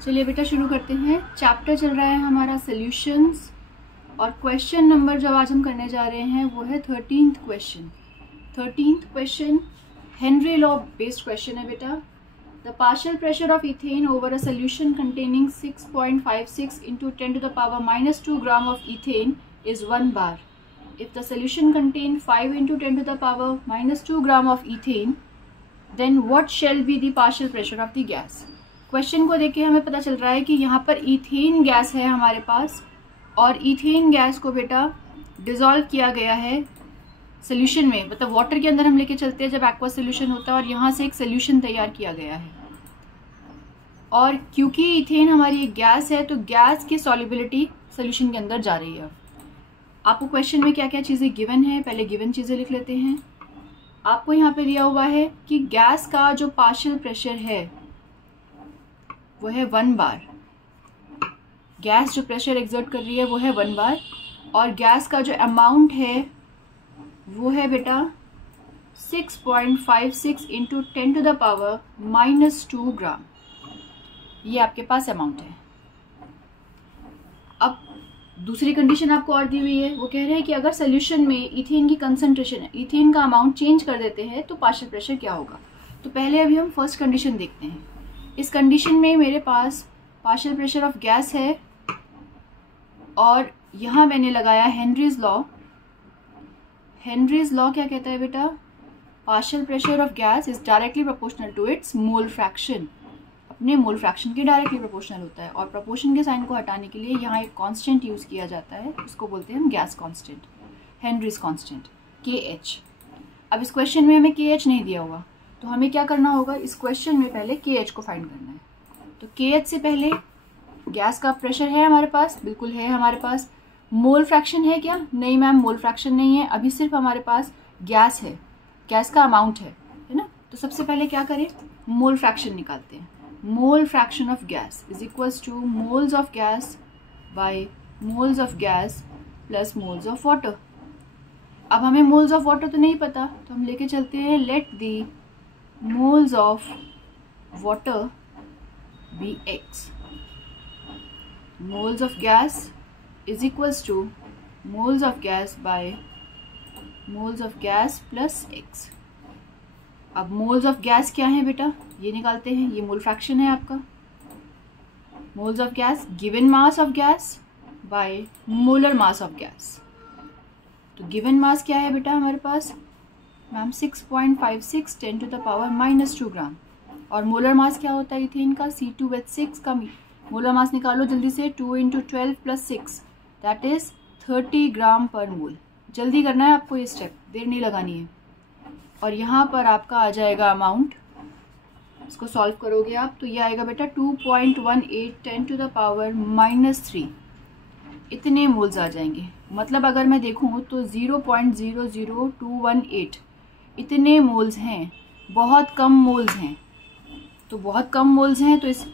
चलिए बेटा शुरू करते हैं। चैप्टर चल रहा है हमारा सॉल्यूशंस और क्वेश्चन नंबर जो आज हम करने जा रहे हैं वो है 13th question. 13th question Henry law based question है बेटा। The partial pressure of ethane over a solution containing 6.56 into 10 to the power minus 2 gram of ethane is 1 bar. If the solution contain 5 into 10 to the power minus 2 gram of ethane, then what shall be the partial pressure of the gas? Question को देख के हमें पता चल रहा है कि यहाँ पर इथेन गैस है हमारे पास और इथेन गैस को बेटा डिसॉल्व किया गया है सोल्यूशन में, मतलब वाटर के अंदर हम लेके चलते हैं जब एक्वा सोल्यूशन होता है और यहाँ से एक सोल्यूशन तैयार किया गया है। और क्योंकि इथेन हमारी एक गैस है तो गैस की सॉल्युबिलिटी सोल्यूशन के अंदर जा रही है। आपको क्वेश्चन में क्या क्या चीज़ें गिवन है, पहले गिवन चीज़ें लिख लेते हैं। आपको यहाँ पे दिया हुआ है कि गैस का जो पार्शियल प्रेशर है वो है 1 बार। गैस जो प्रेशर एक्सर्ट कर रही है वो है 1 बार और गैस का जो अमाउंट है वो है बेटा 6.56 into 10 to the power minus 2 ग्राम। ये आपके पास अमाउंट है। अब दूसरी कंडीशन आपको और दी हुई है, वो कह रहे हैं कि अगर सोल्यूशन में इथेन की कंसंट्रेशन है, इथेन का अमाउंट चेंज कर देते हैं तो पार्शियल प्रेशर क्या होगा। तो पहले अभी हम फर्स्ट कंडीशन देखते हैं। इस कंडीशन में मेरे पास पार्शियल प्रेशर ऑफ गैस है और यहाँ मैंने लगाया हेनरीज लॉ। हेनरीज लॉ क्या कहता है बेटा, partial pressure of gas is directly proportional to its mole fraction. अपने मोल फ्रैक्शन के डायरेक्टली प्रोपोर्शनल होता है और प्रोपोर्शन के साइन को हटाने के लिए यहाँ एक कांस्टेंट यूज़ किया जाता है, उसको बोलते हैं हम gas constant, Henrys constant KH। अब इस क्वेश्चन में हमें KH नहीं दिया हुआ तो हमें क्या करना होगा, इस क्वेश्चन में पहले KH को फाइंड करना है। तो KH से पहले गैस का प्रेशर है हमारे पास, बिल्कुल है हमारे पास। मोल फ्रैक्शन है क्या, नहीं मैम मोल फ्रैक्शन नहीं है, अभी सिर्फ हमारे पास गैस है, गैस का अमाउंट है ना। तो सबसे पहले क्या करें, मोल फ्रैक्शन निकालते हैं। Mole fraction of gas is equals to moles of gas by moles of gas plus moles of water. अब हमें मोल्स ऑफ वाटर तो नहीं पता तो हम लेके चलते हैं let the moles of water be X. Moles of gas is equals to moles of gas by moles of gas plus X. अब moles of gas क्या है बेटा, ये निकालते हैं। ये मोल फ्रैक्शन है आपका। moles of gas given mass of gas by molar mass of gas। तो given mass क्या है बेटा हमारे पास, ma'am 6.56 10 to the power minus 2 gram. और मोलर मास क्या होता है इथेन का, C2H6 का मोलर मास निकालो जल्दी से, 2 into 12 plus 6 दैट इज 30 ग्राम पर मोल। जल्दी करना है आपको ये स्टेप, देर नहीं लगानी है। और यहाँ पर आपका आ जाएगा अमाउंट, इसको सॉल्व करोगे आप तो ये आएगा बेटा 2.18 10 to the power minus 3। इतने मोल्स आ जाएंगे। मतलब अगर मैं देखूँ तो 0.00218 इतने मोल्स हैं, बहुत कम मोल्स हैं। तो बहुत कम मोल्स हैं तो इस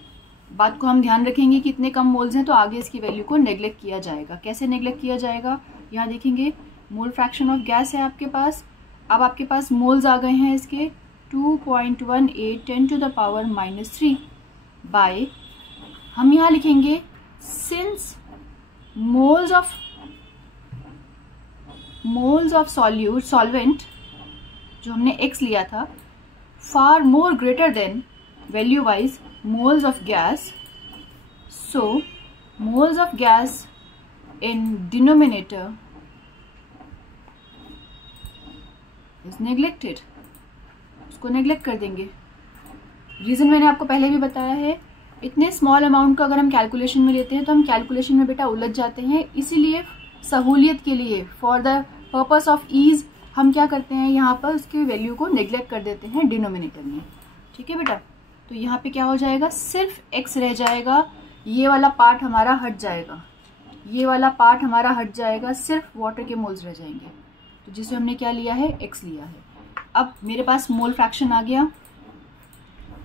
बात को हम ध्यान रखेंगे कि इतने कम मोल्स हैं तो आगे इसकी वैल्यू को नेग्लेक्ट किया जाएगा। कैसे नेग्लेक्ट किया जाएगा, यहाँ देखेंगे मोल फ्रैक्शन ऑफ गैस है आपके पास। अब आपके पास मोल्स आ गए हैं इसके 2.18 10 to the power minus 3 bye, हम यहाँ लिखेंगे सिंस मोल्स ऑफ सॉल्वेंट जो हमने X लिया था far more greater than value wise moles of gas, so moles of gas in denominator is neglected. उसको नेग्लेक्ट कर देंगे। रीजन मैंने आपको पहले भी बताया है, इतने स्मॉल अमाउंट का अगर हम कैलकुलेशन में लेते हैं तो हम कैलकुलेशन में बेटा उलझ जाते हैं। इसीलिए सहूलियत के लिए, for the purpose of ease, हम क्या करते हैं यहाँ पर उसकी वैल्यू को नेग्लेक्ट कर देते हैं डिनोमिनेटर में। ठीक है बेटा, तो यहाँ पे क्या हो जाएगा, सिर्फ X रह जाएगा, ये वाला पार्ट हमारा हट जाएगा, ये वाला पार्ट हमारा हट जाएगा, सिर्फ वाटर के मोल्स रह जाएंगे। तो जिसे हमने क्या लिया है, X लिया है। अब मेरे पास मोल फ्रैक्शन आ गया,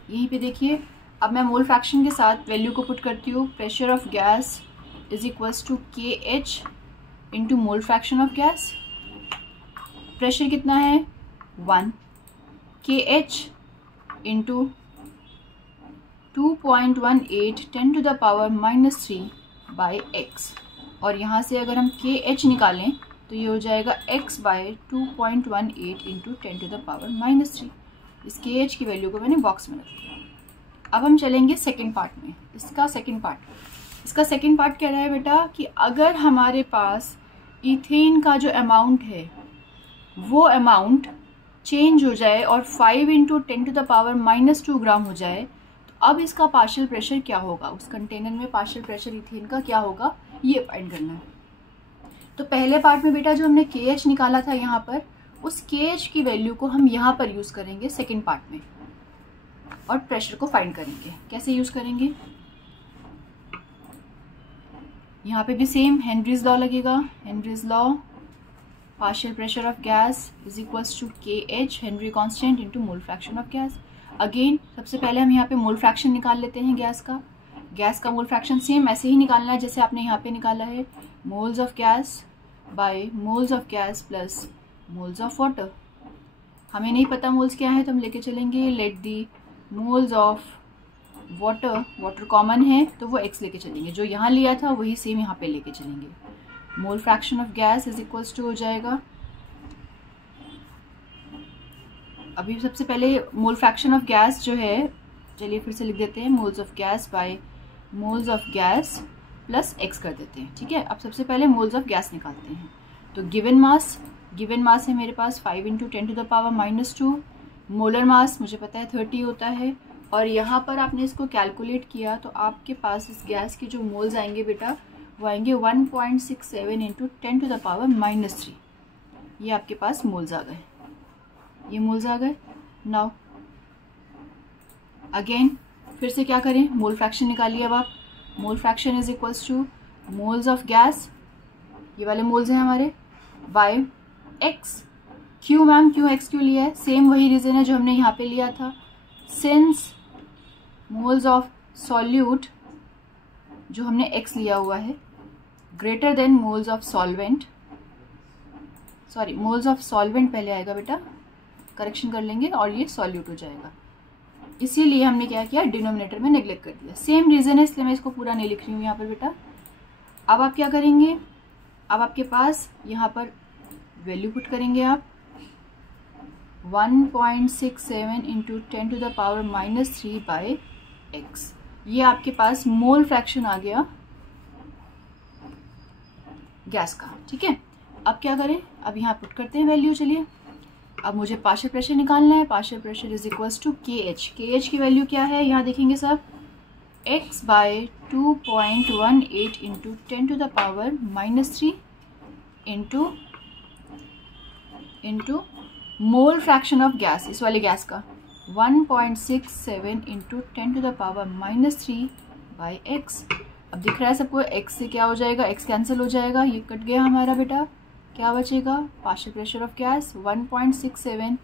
यहीं पे देखिए। अब मैं मोल फ्रैक्शन के साथ वैल्यू को पुट करती हूँ, pressure of gas is equals to KH into mole fraction of gas. Pressure कितना है 1, KH into 2.18 10 to the power -3 by x। और यहाँ से अगर हम KH निकालें तो ये हो जाएगा x by 2.18 into 10 to the power -3। इस KH की वैल्यू को मैंने बॉक्स में रख दिया। अब हम चलेंगे सेकंड पार्ट में। इसका सेकंड पार्ट कह रहा है बेटा कि अगर हमारे पास इथेन का जो अमाउंट है वो अमाउंट चेंज हो जाए और 5 इंटू 10 टू द पावर -2 ग्राम हो जाए, तो अब इसका पार्शियल प्रेशर क्या होगा, उस कंटेनर में पार्शियल प्रेशर इथेन का क्या होगा, ये फाइंड करना है। तो पहले पार्ट में बेटा जो हमने KH निकाला था यहाँ पर, उस KH की वैल्यू को हम यहाँ पर यूज़ करेंगे सेकेंड पार्ट में और प्रेशर को फाइंड करेंगे। कैसे यूज़ करेंगे, यहाँ पे भी सेम हेनरीज लॉ लगेगा। Henry's law, partial pressure of gas is equals to KH Henry constant into mole fraction of gas. Again सबसे पहले हम यहाँ पे मोल फ्रैक्शन निकाल लेते हैं गैस का मोल फ्रैक्शन सेम ऐसे ही निकालना है जैसे आपने यहाँ पे निकाला है, moles of gas by moles of gas plus moles of water. हमें नहीं पता मोल्स क्या है तो हम लेके चलेंगे let the moles of water common है तो वो x लेके चलेंगे, जो यहाँ लिया था वही सेम यहाँ पे लेके चलेंगे। Mole fraction of gas is equals to हो जाएगा, अभी सबसे पहले मोल फ्रैक्शन ऑफ गैस जो है, चलिए फिर से लिख देते हैं, moles of gas by moles of gas plus x कर देते हैं। ठीक है, अब सबसे पहले मोल्स ऑफ गैस निकालते हैं। तो गिवन मास है मेरे पास 5 into 10 to the power -2। Molar mass मुझे पता है 30 होता है, और यहाँ पर आपने इसको कैलकुलेट किया तो आपके पास इस गैस के जो मोल्स आएंगे बेटा वो आएंगे 1.67 इंटू 10 टू द पावर -3। ये आपके पास मोल्स आ गए, ये मोल्स आ गए। नाउ अगेन फिर से क्या करें, मोल फ्रैक्शन निकालिए। अब आप mole fraction is equals to moles of gas, ये वाले मोल्स हैं हमारे, बाय x। क्यों मैम, क्यों x क्यों लिया है, सेम वही रीज़न है जो हमने यहाँ पे लिया था। सिंस मोल्स ऑफ सॉल्यूट जो हमने x लिया हुआ है greater than moles of solvent, sorry moles of solvent पहले आएगा बेटा, करेक्शन कर लेंगे और ये सॉल्यूट हो जाएगा, इसीलिए हमने क्या किया, डिनोमिनेटर में नेग्लेक्ट कर दिया। सेम रीज़न है इसलिए मैं इसको पूरा नहीं लिख रही हूँ यहाँ पर बेटा। अब आप क्या करेंगे, अब आपके पास यहाँ पर वैल्यू पुट करेंगे आप 1.67 into 10 to the power -3 by x। ये आपके पास मोल फ्रैक्शन आ गया गैस का। ठीक है, अब क्या करें, अब यहाँ पुट करते हैं वैल्यू। चलिए अब मुझे पार्शियल प्रेशर निकालना है। Partial pressure is equals to KH। KH की वैल्यू क्या है, यहाँ देखेंगे सब, x by 2.18 into 10 to the power -3 into mole fraction of gas, इस वाले गैस का 1.67 into 10 to the power -3 by x। अब दिख रहा है सबको, x से क्या हो जाएगा, x कैंसिल हो जाएगा, ये कट गया हमारा बेटा, क्या बचेगा, पार्शियल प्रेशर ऑफ गैस 1.67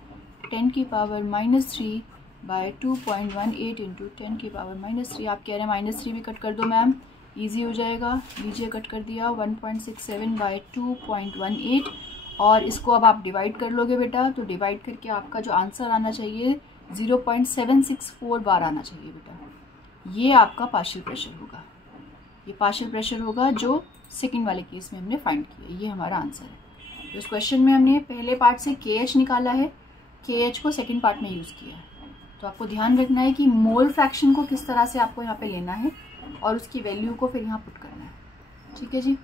10 की पावर -3 बाय 2.18 इंटू 10 की पावर -3। आप कह रहे हैं -3 भी कट कर दो मैम, इजी हो जाएगा, लीजिए कट कर दिया, 1.67 बाय 2.18, और इसको अब आप डिवाइड कर लोगे बेटा, तो डिवाइड करके आपका जो आंसर आना चाहिए 0.764 बार आना चाहिए बेटा। ये आपका पार्शियल प्रेशर होगा, ये पार्शियल प्रेशर होगा जो सेकंड वाले केस में हमने फाइंड किया, ये हमारा आंसर है। तो इस क्वेश्चन में हमने पहले पार्ट से KH निकाला है, KH को सेकंड पार्ट में यूज़ किया है। तो आपको ध्यान रखना है कि मोल फ्रैक्शन को किस तरह से आपको यहाँ पे लेना है और उसकी वैल्यू को फिर यहाँ पुट करना है। ठीक है जी।